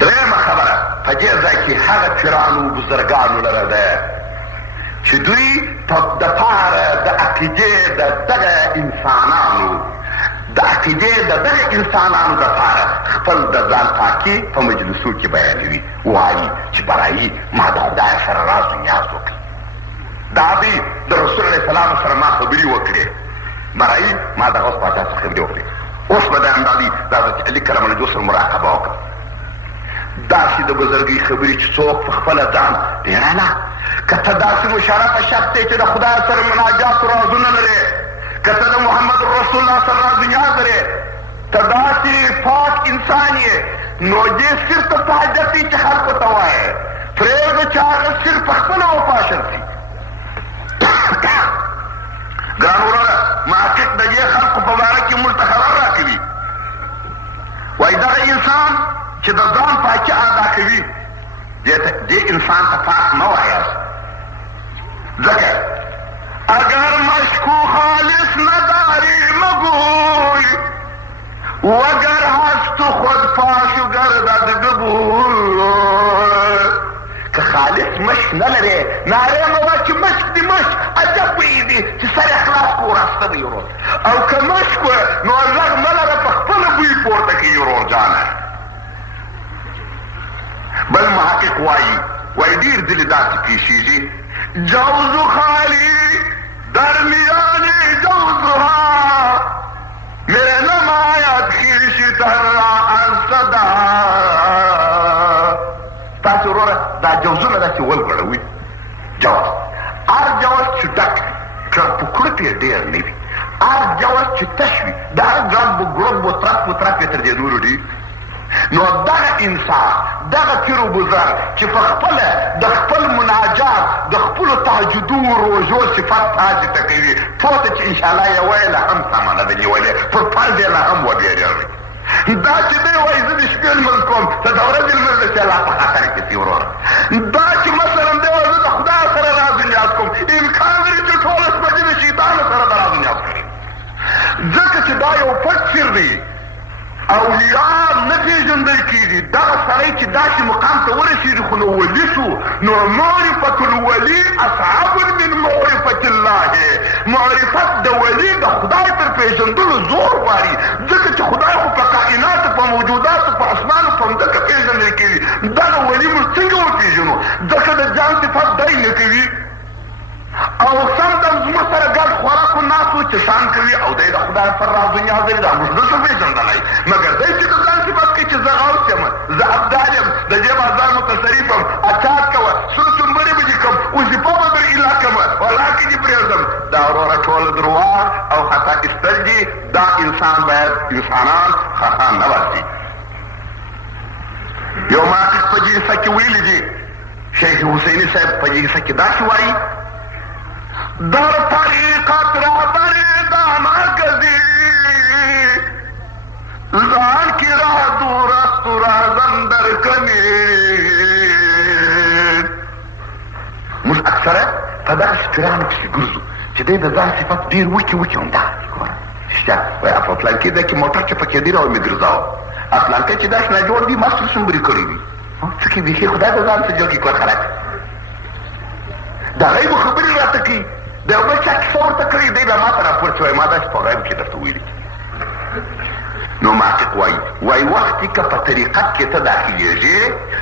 درېیمه خبره په دې ځای کې هغه پیرانو بزرګانو لره ده چې دوی د پاره د عقیدې د دغه انسانانو دپاره خپل د ځان پاکي په مجلسو کې بیانوي، وایي چې برایي ما د خدای سره راز و نیاز وکړي. دا دوی د رسول علیه السلام سره ما خبرې وکړې، برایي ما د غوث پاچا سره خبرې وکړې. اوس به دا همدادي دا د علي کرم الله سره مراقبه وکړه. داسې د بزرګۍ خبرې چې څوک په خپله ځان پیرانه که ته داسې مشرفه شخص دی چې د خدای سره مناجات رازونه لرې، که ته د محمد رسول الله سره راز نیاز لرې، ته داسې پاک انسان یې، نو دې سر ته په حاجت دی چې خلکو ته وایې، پرېږده چې هغه سر په خپله وپاشل شي. ګران وروره محقق د دې خلکو په باره کې موږ ته خبر راکوي، وایي دغه انسان چې د ځان پاکي ادا کوي دې انسان ته پاک مه وایاست، ځکه اگر مشکو خالص نداری مگوی وگر هست خود پاشو گردد ببوی. که خالص مشک نلرې نارې مه وه چې مشک دی مشک عجب بوی دی چې سر اخلاص کو راسته به ورور، او که مشک وه نو غږ مه لره په خپله بوی پورته کوي ورور جانه. بل محقق وایي ډېر ځلې داسې پیښېږي جوز خالی درمیان جوزها میرے نمایت خیش تر را از صدا. تاسو وروره دا جوزونه داسې ولګړوي جوز، هر جوز چې ډک په کړپ یې ډېر نه وي، هر جوز چې تش وي د هر ګړب ګړب و طرف و طرف یې تر دې نورو ډېر. نو دغه انسان دغه پیر و بزرګ چې په خپله د خپل مناجات د خپلو تهجدو روژو صفت تاسې ته کوي، پوه ته چې انشاءالله یې ویله هم سمه نه ده نیولې، پر فرض یې له هم وبېرېږي. دا چې دی وایي زه د شپې لمونځ کوم، ته د ورځې لمونځ د چې الله په خطر کې سي وروره. دا چې مثلا دی وایي زه د خدای سره راز نیاز کوم، امکان لري چې ټوله شپه د شیطانو سره د راز نیاز کوي، ځکه چې دا یو پټ سر دی. اولیاء نه پېژندل کېږي. دغه سړی چې داسې مقام ته ورسېږي خو نو ولي شو، نو معرفة الولي اصعب من معرفة الله. معرفت د ولي د خدای تر پېژندلو زور غواړي، ځکه چې خدای خو په کائناتو په موجوداتو په اسمانو په مځکه پېژندل کېږي. دغه ولي موږ څنګه وپېژنو؟ ځکه د ځان صفت دی نه کوي، او سم دم زموږ سره ګډ خوراک و ناستو چشان کوي، او دی د خدای سره راز و نیاز لري. دا موږ نشو پېژندلی، مګر دی چې د ځان صفت کوي چې زه غوث یم، زه ابدال یم، د دې بازار متصرف یم، اچات کوه، سره چومبرې به دې کړم، وظیفه به در ایله کړم، والله کې دې پرېږدم. دا وروره ټوله درواغ او خطا ایستل دي. دا انسان باید انسانان خطا نه ورځي. یو محقق په جلسه کې ویلي دي، شیخ حسیني صاحب په جلسه کې داسې وایي در طریقت رهبر مرکزی زان کی راه دور است و رهزن در کمی. موږ اکثره په دغسې پیرانو پسې ګرځو چې دی د ځان صفت ډېر وکي همدا ګوره رښتیا وایي په فلانکې ځای کې موټر چې پکې ډېر او مې ګرځاوه، فلانکې چې داسې ناجوړ دي ما سره سمبري کړي دي، څه کې بیخي خدای د ځان څه جوړ کړي کور خراب د غیبو خبرې راته کوي. د یو بل چا کیسه ورته کړې دی بیا ما ته راپور چې وایي ما داسې په غیب کې درته ویلي. نو محقق وایي وختې که په طریقت کې ته داخلېږې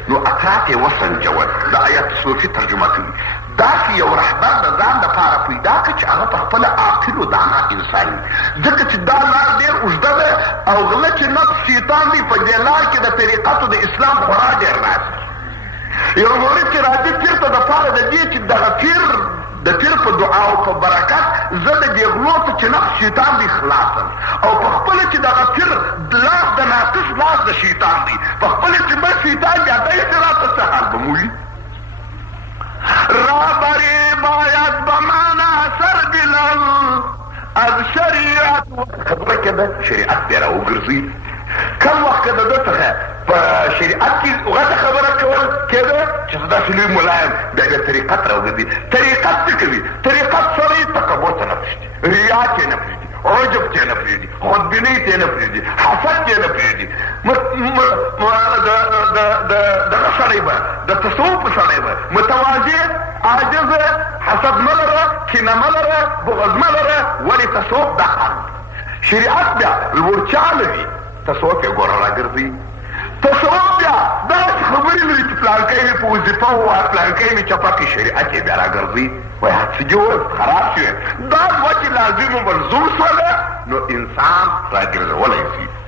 نو اطراف یې وسنجول. د آیت صوفي ترجمه کوي داسې یو رهبر د ځان دپاره پیدا کړه چې هغه په خپله عاقل و دانا انسان وي، ځکه چې دا لار ډېر اوږده ده او غله چې نفس شیطان دی په دې لار کې د طریقتو د اسلام خورا ډېر راځي. یو مورید چې راځي پیر ته دپاره د دې چې دغه پیر د پیر په دعا او په برکت زه د دې غلو ته چې نفس شیطان دی خلاصم، او په خپله چې دغه پیر لاس د ناقص لاس د شیطان دی، په خپله چې بس شیطان بیا دی چې راته څه حال به موي. رهبری باید به معنا سر بلل از شریعت. خبره کې ده شریعت بیا راوګرځي. کم وخت که د ده څخه په شریعت کې غټه خبره کول کېده چې زه داسې لوی ملا یم، بیا بیا طریقت راوګرځي. طریقت څه کوي؟ طریقت سره یې تکبر ته نه پرېږدي، ریا کې نه پرېږدي، عجب کې نه پرېږدي، خودبینۍ کې نه پرېږدي، حسد کې نه پرېږدي. د سړی به د تصوف سړی به متواضع عاجز حسد نه لره کینه مه لره بغض مه لره ولې تصوف دا کار شریعت بیا لوړچاله وي تصوف یې ګوره راګرځي تصوف بیا داسې خبرې لري چې پلانکی مې په وظیفه ووایه پلانکی مې چپه کړي شریعت یې بیا راګرځي وایي هڅګي وویل خراب شوې دا دوه چې لازم و ملزوم شوله نو انسان راګرځولی شي